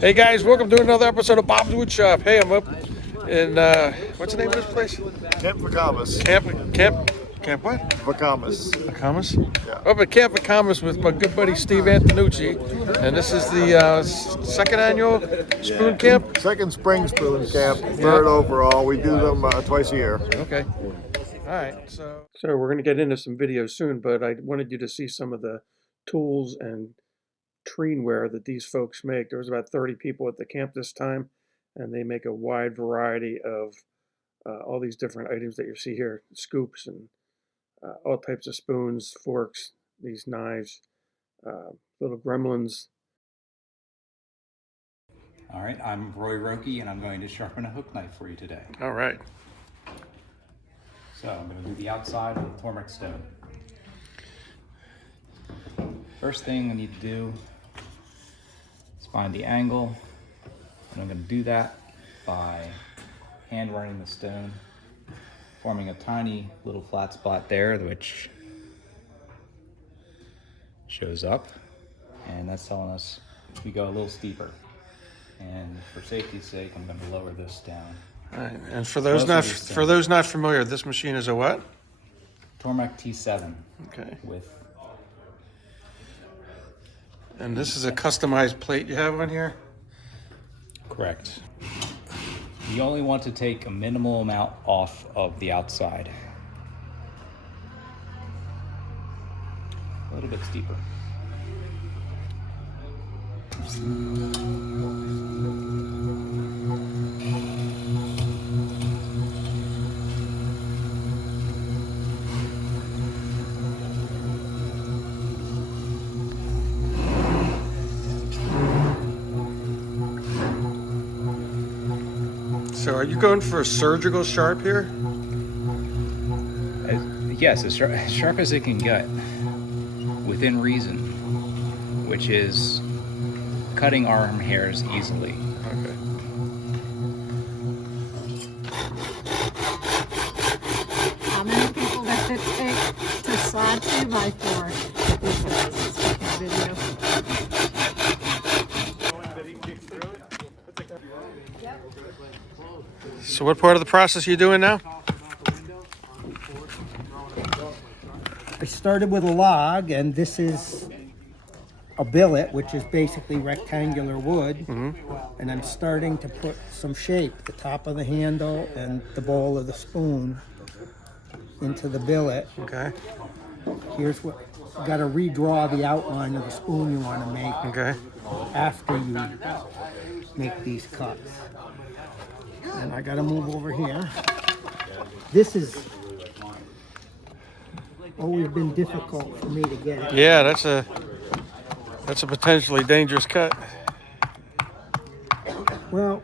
Hey guys, welcome to another episode of Bob's Wood Shop. Hey, I'm up in what's the name of this place? Camp Vacamas. Camp what? Vacamas. Vacamas? Yeah. Up at Camp Vacamas with my good buddy Steve Antonucci, and this is the second annual spoon camp. Second spring spoon camp, third overall. We do them twice a year. Okay. All right. So we're gonna get into some videos soon, but I wanted you to see some of the tools and treenware that these folks make. There was about 30 people at the camp this time, and they make a wide variety of all these different items that you see here, scoops and all types of spoons, forks, these knives, little gremlins. All right, I'm Roy Roki, and I'm going to sharpen a hook knife for you today. All right. So I'm going to do the outside with a Tormek stone. First thing I need to do is find the angle, and I'm going to do that by hand running the stone, forming a tiny little flat spot there, which shows up, and that's telling us we go a little steeper. And for safety's sake, I'm going to lower this down. All right. And for those not familiar, this machine is a what? Tormek T7. Okay. With. And this is a customized plate you have on here? Correct. You only want to take a minimal amount off of the outside. A little bit steeper. So are you going for a surgical sharp here? Yes, as sharp as it can get, within reason, which is cutting arm hairs easily. Okay. How many people does it take to slide 2x4? Video. So what part of the process are you doing now? I started with a log, and this is a billet, which is basically rectangular wood. And I'm starting to put some shape, the top of the handle and the bowl of the spoon, into the billet. Okay. Here's what, you gotta redraw the outline of the spoon you wanna make Okay. after you make these cuts. And I gotta move over here. This is always been difficult for me to get it. Yeah, that's a potentially dangerous cut. Well,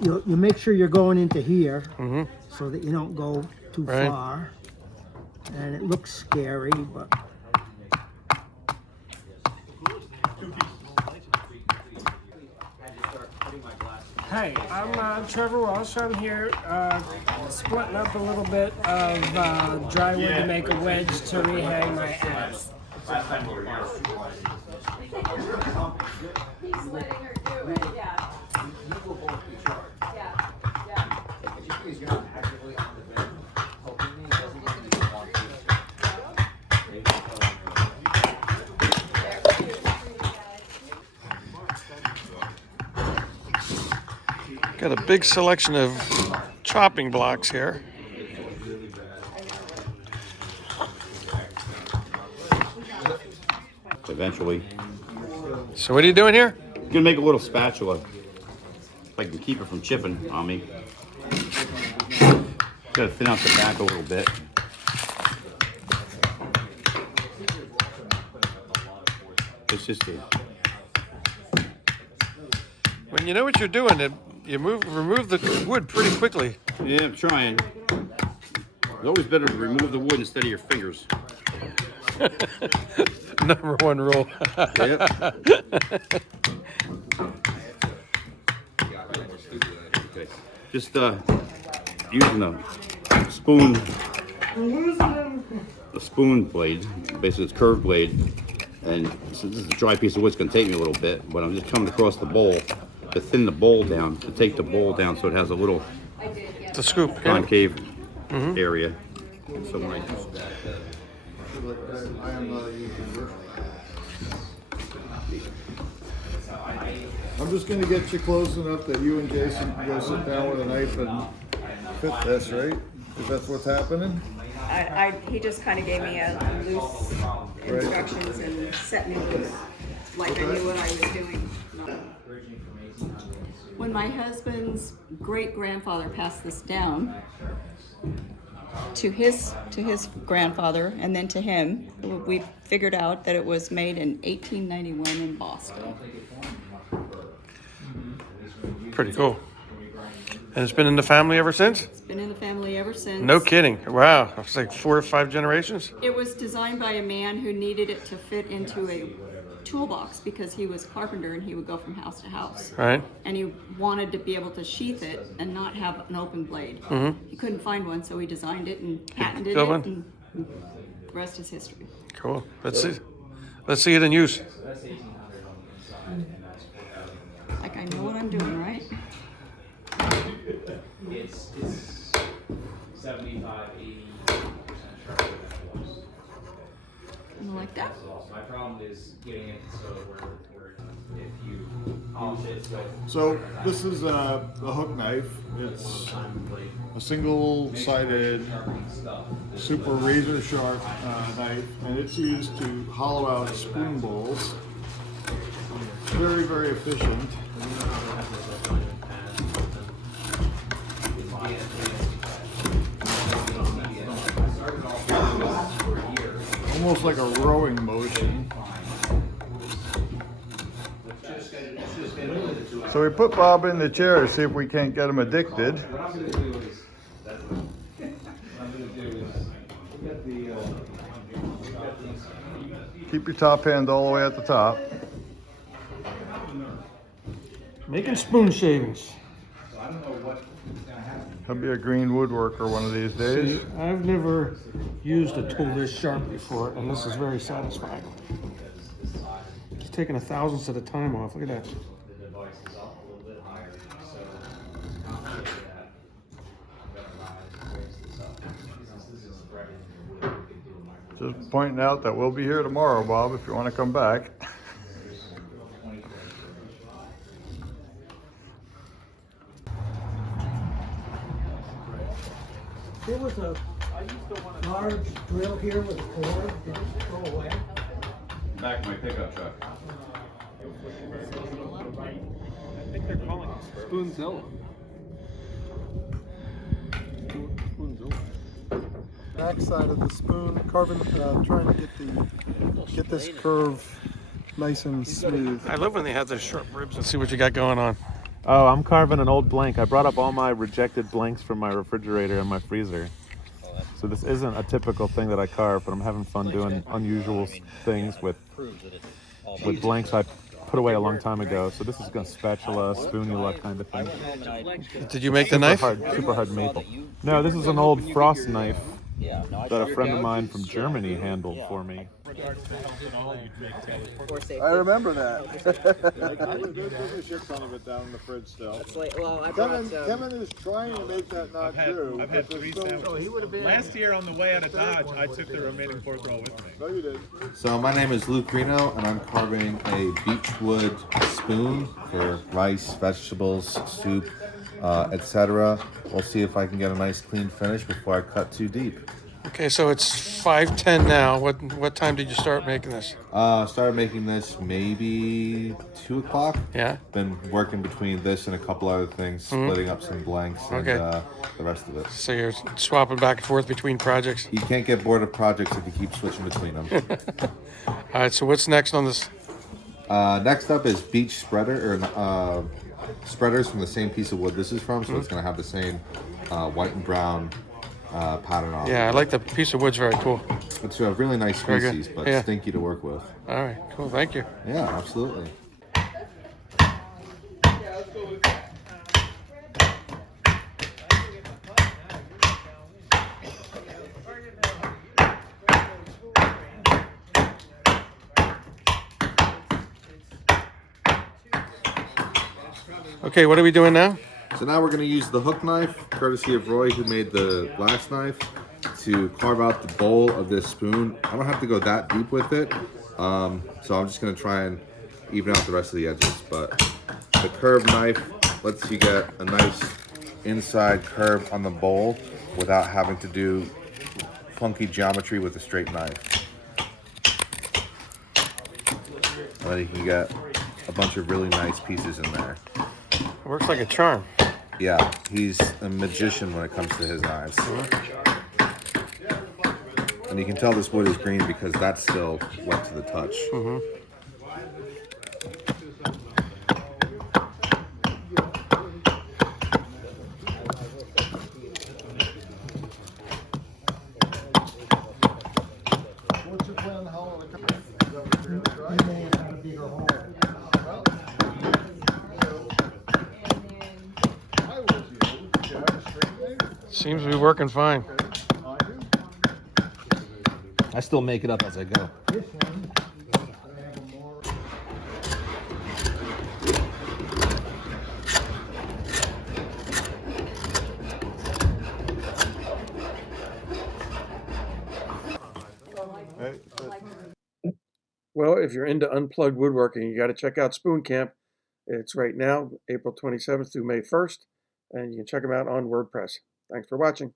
you make sure you're going into here Mm-hmm. so that you don't go too Right. far. And it looks scary, but Hi, I'm Trevor Walsh. I'm here splitting up a little bit of drywood to make a wedge to rehang my axe. He's letting her do it, yeah. Got a big selection of chopping blocks here. Eventually. So what are you doing here? I'm gonna make a little spatula. If I can keep it from chipping on me. Gotta thin out the back a little bit. It's just a... When you know what you're doing, you remove the wood pretty quickly. Yeah, I'm trying. It's always better to remove the wood instead of your fingers. Number one rule. Yep. Okay. Just using a spoon blade, basically it's curved blade, And so this is a dry piece of wood. It's going to take me a little bit, but I'm just coming across the bowl to thin the bowl down, to take the bowl down so it has a little The scoop. Yeah. concave area. So when I'm just gonna get you close enough that you and Jason can go sit down with a knife and fit this, right? If that's what's happening? He just kind of gave me a loose instructions and set me loose, like I knew what I was doing. When my husband's great-grandfather passed this down to his grandfather and then to him, we figured out that it was made in 1891 in Boston. Pretty cool. And it's been in the family ever since? It's been in the family ever since. No kidding. Wow. It's like 4 or 5 generations? It was designed by a man who needed it to fit into a toolbox because he was a carpenter and he would go from house to house. Right. And he wanted to be able to sheath it and not have an open blade. He couldn't find one, so he designed it and patented Built it, one? and the rest is history. Cool. Let's see. Let's see it in use. Like I know what I'm doing, right? It's 75, 80% sharper than it was. You like that? My problem is getting it so where if you polish it with So this is a hook knife. It's a single-sided, super razor-sharp knife, and it's used to hollow out spoon bowls. Very, very efficient. Almost like a rowing motion. So we put Bob in the chair to see if we can't get him addicted. Keep your top hand all the way at the top. Making spoon shavings. He'll be a green woodworker one of these days. See, I've never used a tool this sharp before, and this is very satisfying. It's taking 1,000ths of the time off. Look at that. Just pointing out that we'll be here tomorrow, Bob, if you want to come back. There was a large drill here with a cord. Did it go away? back to my pickup truck. I think they're calling it Spoonzilla. Backside of the spoon, carving, trying to get this curve nice and smooth. I love when they have those sharp ribs. Let's see what you got going on. Oh, I'm carving an old blank. I brought up all my rejected blanks from my refrigerator and my freezer. So this isn't a typical thing that I carve, but I'm having fun doing unusual things with blanks I put away a long time ago. So this is a spatula, spoonula kind of thing. Did you make the knife? Super hard maple. No, this is an old frost knife that a friend of mine from Germany handled for me. I remember that. There's a shit ton of it down in the fridge still. Kevin is trying to make that not true. I've had 3 sandwiches. Last year on the way out of Dodge, I took the remaining pork roll with me. No, you did. So my name is Luke Reno, and I'm carving a beechwood spoon for rice, vegetables, soup, etc. We'll see if I can get a nice clean finish before I cut too deep. Okay, so it's 5:10 now. What time did you start making this? Started making this maybe 2 o'clock. Yeah. Been working between this and a couple other things, splitting up some blanks and Okay. the rest of it. So you're swapping back and forth between projects. You can't get bored of projects if you keep switching between them. All right. So what's next on this? Next up is beech spreader or spreaders from the same piece of wood this is from, so it's going to have the same white and brown pattern on it. Yeah, I like the piece of wood's very cool. It's a really nice Very good. species, but Yeah. stinky to work with. All right, cool. Thank you. Yeah, absolutely. Okay, what are we doing now? So now we're going to use the hook knife, courtesy of Roy, who made the last knife, to carve out the bowl of this spoon. I don't have to go that deep with it, so I'm just going to try and even out the rest of the edges. But the curved knife lets you get a nice inside curve on the bowl without having to do funky geometry with a straight knife. And then you can get a bunch of really nice pieces in there. It works like a charm. Yeah, he's a magician when it comes to his knives. And you can tell this wood is green because that's still wet to the touch. What's your plan? How long Seems to be working fine. I still make it up as I go. Well, if you're into unplugged woodworking, you got to check out Spoon Camp. It's right now, April 27th through May 1st, and you can check them out on WordPress. Thanks for watching.